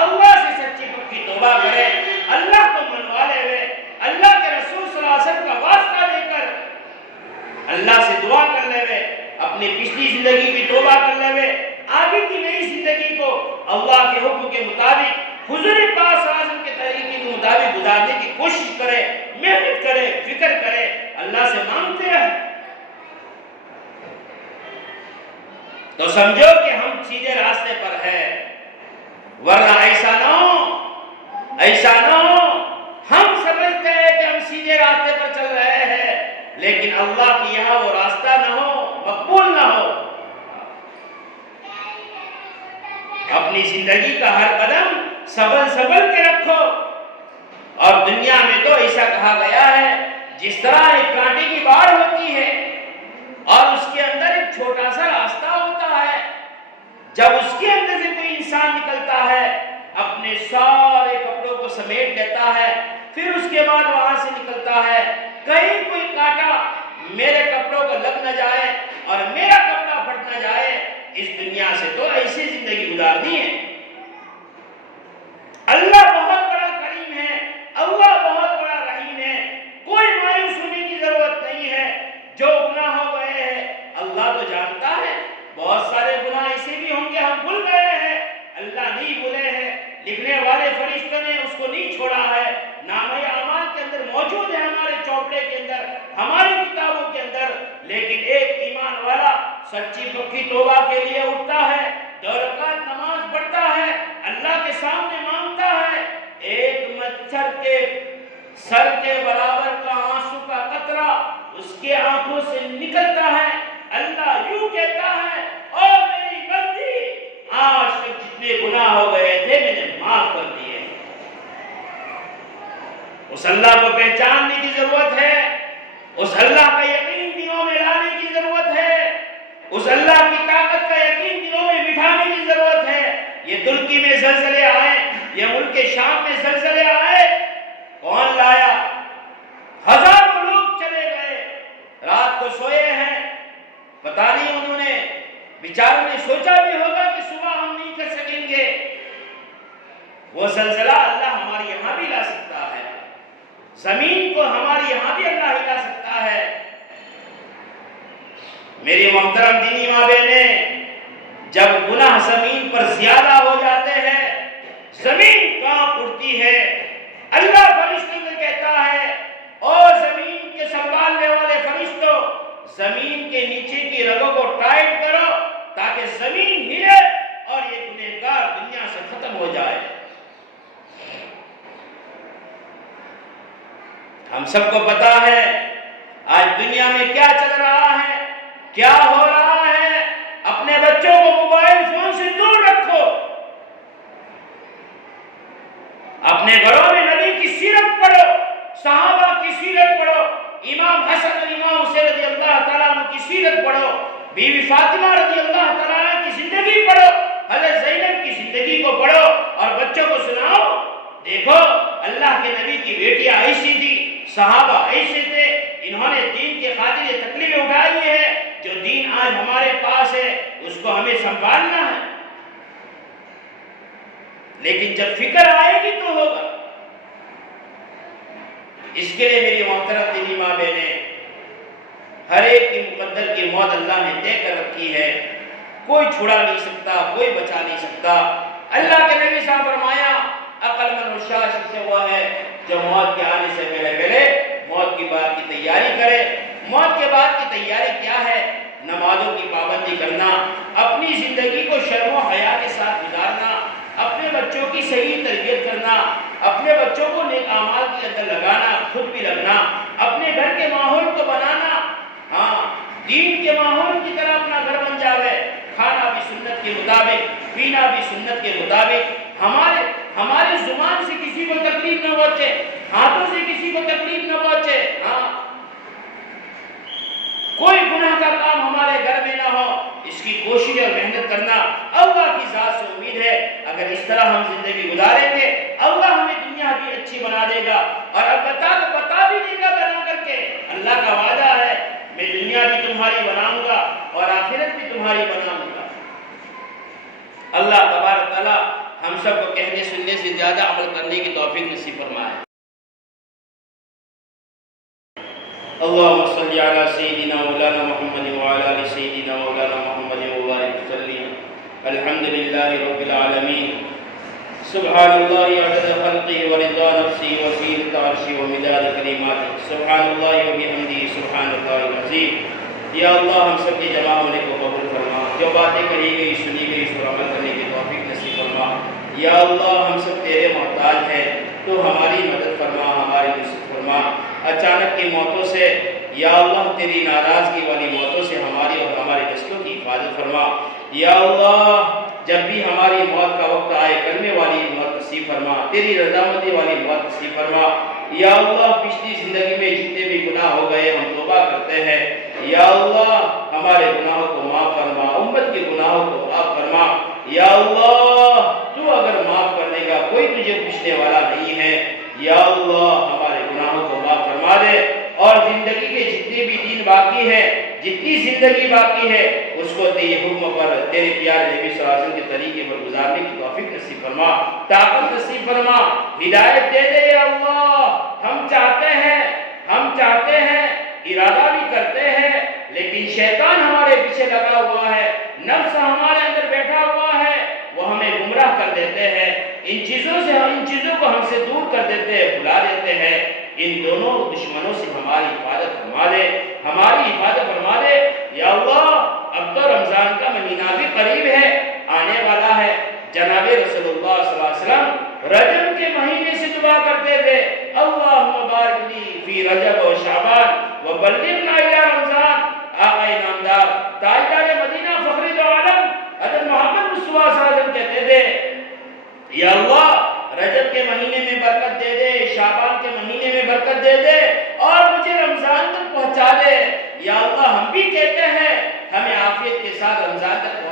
اللہ سے سچی پکی توبہ کرے، اللہ کو منوا لے ہوئے، اللہ کے رسول صلی اللہ علیہ وسلم کا واسطہ دے کر اللہ سے دعا کر لے ہوئے، اپنی پچھلی زندگی کی توبہ کر لے ہوئے، آگے کی نئی زندگی کو اللہ کے حکم کے مطابق حضور پاک صلی اللہ علیہ وسلم کے طریقے کے مطابق گزارنے کی کوشش کرے، محنت کرے، فکر کرے، اللہ سے مانگتے رہے، تو سمجھو کہ ہم سیدھے راستے پر ہیں۔ ورنہ ایسا نہ ہو، ایسا نہ ہو ہم سمجھتے ہیں کہ ہم سیدھے راستے پر چل رہے ہیں، لیکن اللہ کی یہاں وہ راستہ نہ ہو، مقبول نہ ہو۔ اپنی زندگی کا ہر قدم سنبھل کے رکھو، اور دنیا میں تو ایسا کہا گیا ہے جس طرح ایک کانٹے کی باڑ ہوتی ہے اور اس کے اندر ایک چھوٹا سا راستہ ہوتا ہے، جب اس کے اندر سے کوئی انسان نکلتا ہے، اپنے سارے کپڑوں کو سمیٹ لیتا ہے، پھر اس کے بعد وہاں سے نکلتا ہے، کہیں کوئی کانٹا میرے کپڑوں کو لگ نہ جائے اور میرا کپڑا پھٹ نہ جائے، اس دنیا سے تو ایسی زندگی گزارنی ہے۔ اللہ بہت بڑا کریم ہے، اللہ بہت بڑا رحیم ہے، کوئی مایوس ہونے کی ضرورت نہیں ہے۔ جو گناہ ہو گئے ہیں اللہ تو جانتا ہے، بہت سارے گناہ ایسے بھی ہوں گے ہم بھول گئے ہیں، اللہ نہیں بھولے ہیں، لکھنے والے فرشتوں نے اس کو نہیں چھوڑا ہے، نامہ اعمال کے اندر موجود ہے، ہمارے چوپڑے کے اندر، ہماری کتابوں کے اندر۔ لیکن ایک ایمان والا سچی پکی توبہ کے لیے اٹھتا ہے، 2 رکعت نماز پڑھتا ہے، اللہ کے سامنے مانگتا ہے، ایک مچھر کے سر کے برابر کا آنسو کا قطرہ اس کے آنکھوں سے نکلتا ہے، اللہ یوں کہتا ہے، او میری بندی، آج تک جتنے گناہ ہو گئے تھے میں نے معاف کر دیے، اس اللہ کو پہچاننے کی ضرورت ہے، اس اللہ کا یقین دلوں میں لانے کی ضرورت ہے، اس اللہ کی طاقت کا یقین دلوں میں بٹھانے کی ضرورت ہے۔ یہ ترکی میں زلزلے آئے، یہ ملک شام میں زلزلے آئے، کون لایا؟ ہزاروں لوگ چلے گئے، رات کو سوئے ہیں، پتہ نہیں انہوں نے بیچاروں نے سوچا بھی ہوگا کہ صبح ہم نہیں کر سکیں گے۔ وہ زلزلہ اللہ ہمارے یہاں بھی لا سکتا ہے، زمین کو ہمارے یہاں بھی اللہ ہلا سکتا ہے۔ میری محترم دینی ماں بہنیں، جب گناہ زمین پر زیادہ ہو جاتے ہیں، زمین کانپ اٹھتی ہے، اللہ فرشتوں سے کہتا ہے اور زمین کے سنبھالنے والے فرشتوں، زمین کے نیچے کی رگوں کو ٹائٹ کرو تاکہ زمین ہلے اور یہ گنہگار دنیا سے ختم ہو جائے۔ ہم سب کو پتا ہے آج دنیا میں کیا چل رہا ہے، کیا ہو رہا ہے۔ اپنے بچوں کو موبائل فون سے دور رکھو، اپنے گھروں میں نبی کی سیرت پڑھو، صحابہ کی سیرت پڑھو، امام حسن اور امام حسین رضی اللہ تعالیٰ عنہ کی سیرت پڑھو، بی بی فاطمہ رضی اللہ تعالیٰ عنہ کی زندگی پڑھو، حضرت زینب کی زندگی کو پڑھو اور بچوں کو سناؤ، دیکھو اللہ کے نبی کی بیٹیاں ایسی تھی، صحابہ ایسے تھے، انہوں نے دین کے خاطر یہ تکلیفیں اٹھائی ہے۔ جو دین آج ہمارے پاس ہے اس کو ہمیں سنبھالنا ہے، لیکن جب فکر آئے گی تو ہوگا۔ اس کے لیے میری محترم دینی ماں بہنیں، ہر ایک کی مقدر کی موت اللہ نے طے کر رکھی ہے، کوئی چھڑا نہیں سکتا، کوئی بچا نہیں سکتا۔ اللہ کے نبی صاحب فرمایا عقل مند اور شاش سے ہوا ہے جو موت کے آنے سے پہلے موت کی بات کی تیاری کرے۔ موت کے بعد کی تیاری کیا ہے؟ نمازوں کی پابندی کرنا، اپنی زندگی کو شرم و حیا کے ساتھ گزارنا، اپنے بچوں کی صحیح تربیت کرنا، اپنے بچوں کو نیک اعمال کے اندر لگانا، خود بھی لگنا، اپنے گھر کے ماحول کو بنانا، دین کے ماحول کی طرح اپنا گھر بن جاوے، کھانا بھی سنت کے مطابق، پینا بھی سنت کے مطابق، ہمارے زبان سے کسی کو تکلیف نہ پہنچے، ہاتھوں سے کسی کو تکلیف نہ پہنچے، کوئی گناہ کا کام ہمارے گھر میں نہ ہو، اس کی کوشش اور محنت کرنا۔ اللہ کی ذات سے امید ہے اگر اس طرح ہم زندگی گزاریں گے اللہ ہمیں دنیا بھی اچھی بنا دے گا، اور اب بتا بھی دے گا بنا کر کے۔ اللہ کا وعدہ ہے میں دنیا بھی تمہاری بناؤں گا اور آخرت بھی تمہاری بناؤں گا۔ اللہ تبارک تعالیٰ ہم سب کو کہنے سننے سے زیادہ عمل کرنے کی توفیق نصیب فرمائے۔ اللهم صل على سيدنا مولانا محمد وعلى آل سيدنا مولانا محمد وبارك وسلم۔ الحمد لله رب العالمين، سبحان الله عدد خلقه ورضا نفسه وزينة عرشه ومداد كلماته، سبحان الله وبحمده سبحان الله العظيم۔ یا اللہ ہم سب کے جمع ہونے کو قبول فرما، جو باتیں کہی گئی سنی گئی اس پر عمل کرنے کی توفیق نصیب فرما۔ یا اللہ ہم سب تیرے محتاج ہیں، تو ہماری مدد فرما، ہماری نصرت فرما۔ اچانک کی موتوں سے یا اللہ تیری ناراضگی والی موتوں سے ہماری اور ہمارے نسلوں کی حفاظت فرما۔ یا اللہ جب بھی ہماری موت کا وقت آئے کلمے والی موت نصیب فرما، تیری رضامندی والی موت نصیب فرما۔ یا اللہ پچھلی زندگی میں جتنے بھی گناہ ہو گئے ہم توبہ کرتے ہیں، یا اللہ ہمارے گناہوں کو معاف فرما، امت کے گناہوں کو معاف فرما۔ یا اللہ تو اگر معاف کر دے گا کوئی تجھے پوچھنے والا نہیں ہے۔ یا اللہ ہمارے گناہوں کو معاف فرما دے، اور زندگی کے جتنے بھی دن باقی ہے، جتنی زندگی باقی ہے اس کو تیرے حکم پر، تیرے پیارے نبی صلی اللہ علیہ وسلم کے طریقے پر گزارنے کی توفیق نصیب فرما، طاقت نصیب فرما، ہدایت دے دے۔ یا اللہ ہم چاہتے ہیں ارادہ بھی کرتے ہیں، لیکن شیطان ہمارے پیچھے لگا ہوا ہے، نفس ہمارے اندر بیٹھا ہوا ہے، وہ ہمیں گمراہ کر دیتے ہیں، ان چیزوں کو ہم سے دور کر دیتے ہیں، بھلا دیتے ہیں۔ ان دونوں دشمنوں سے ہماری حفاظت فرما دے، ہماری حفاظت فرما دے۔ یا اللہ اب تو رمضان کا مہینہ بھی قریب ہے، آنے والا ہے۔ جناب رسول اللہ صلی اللہ علیہ وسلم رجب کے مہینے سے دعا کرتے تھے، اللہم بارک لی فی رجب و شعبان وبلغنا الی رمضان۔ آقا نامدار تاجدار مدینہ فخر دو عالم حضرت محمد مصطفیٰ صلی اللہ علیہ وسلم کہتے تھے یا اللہ رجب کے مہینے میں برکت دے دے، شعبان کے مہینے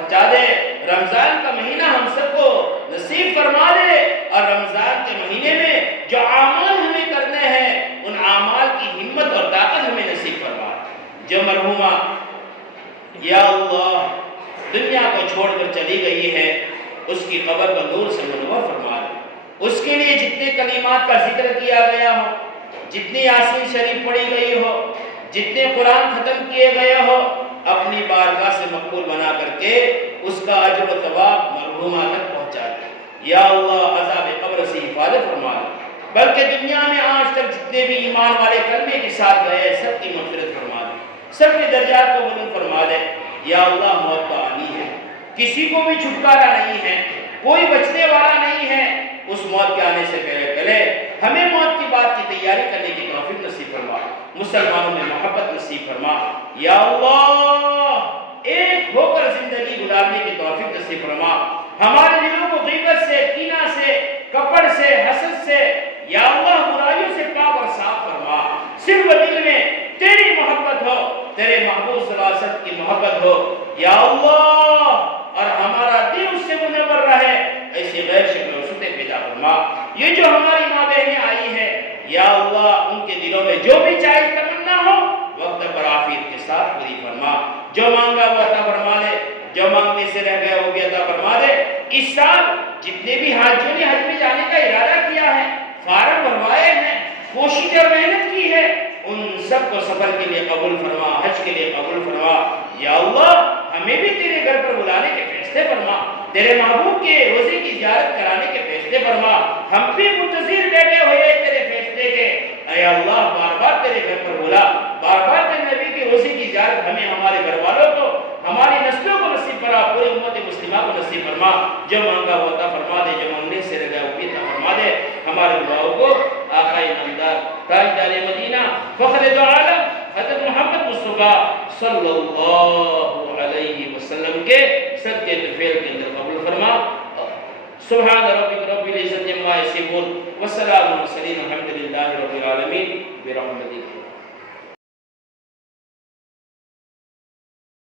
پہنچا دے، رمضان کا مہینہ ہم سب کو نصیب فرما دے، اور رمضان کے مہینے میں جو اعمال ہمیں کرنے ہیں ان اعمال کی ہمت اور طاقت ہمیں نصیب فرما دے۔ جو مرحومہ یا اللہ دنیا کو چھوڑ کر چلی گئی ہے، اس کی قبر کو نور سے منور فرما دے، اس کے لیے جتنے کلمات کا ذکر کیا گیا ہو، جتنی یاسین شریف پڑھی گئی ہو، جتنے قرآن ختم کیے گئے ہو، اپنی بارگاہ سے مقبول بنا کر کے اس کا اجر و ثواب مرحومہ تک پہنچا دے۔ یا اللہ عذاب قبر سے حفاظت فرما دے، بلکہ دنیا میں آج تک جتنے بھی ایمان والے کلمے کے ساتھ گئے سب کی مغفرت فرما دے، سب کے درجات کو بلند فرما دے۔ یا اللہ موت تو آنی ہے، کسی کو بھی چھٹکارا نہیں ہے، کوئی بچنے والا نہیں ہے، اس موت کے آنے سے پہلے ہمیں موت کی بات کی تیاری کرنے کی توفیق نصیب فرما، مسلمانوں میں محبت نصیب فرما۔ یا اللہ ایک ہو کر زندگی گزارنے کی توفیق نصیب فرما، ہمارے دلوں کو غیبت سے، کینہ سے، کپڑ سے، حسد سے، یا اللہ برائیوں سے پاک اور صاف فرما، صرف دل میں تیری محبت ہو، تیرے محبوب صلی اللہ علیہ وسلم کی محبت ہو یا اللہ، اور ہمارا دل اس سے منور رہے، ایسی غیر شکل و صورتیں پیدا فرما۔ یہ جو ہماری ماں بہنیں آئی ہیں یا اللہ ان کے دلوں میں جو بھی جائز تمنا ہو وقت پر عافیت کے ساتھ پوری فرما، جو مانگا وہ عطا فرما دے، جو مانگنے سے رہ گیا وہ بھی عطا فرما دے۔ اس سال جتنے بھی حاجیوں نے حج میں جانے کا ارادہ کیا ہے، فارم بھروائے ہیں، کوشش اور محنت کی ہے، ان سب کو سفر کے لیے قبول فرما، حج کے لیے قبول فرما۔ یا اللہ ہمیں بھی تیرے گھر پر بلانے کے فیصلے فرما، تیرے محبوب کے روزے کی زیارت کرانے کے فیصلے فرما، ہم بھی منتظر بیٹھے ہوئے تیرے فیصلے کے۔ اے اللہ بار بار تیرے گھر پر بلا، بار بار تیرے نبی کے روزے کی زیارت ہمیں، ہمارے گھر والوں کو، ہماری نسلوں کو نصیب فرما، پوری امت مسلمہ کو نصیب فرما، جو مانگا وہ عطا فرما دے، جو مانگنے سے رہ گیا وہ بھی عطا فرما دے۔ ہمارے دعاؤں کو آقا نامدار تاجدار مدینہ فخر دو عالم حضرت محمد مصطفیٰ صلی اللہ علیہ وسلم کے صدقے طفیل کے اندر قبول فرما۔ سبحان ربک رب العزت عما یصفون وسلام علی المرسلین والحمد للہ رب العالمین برحمتک۔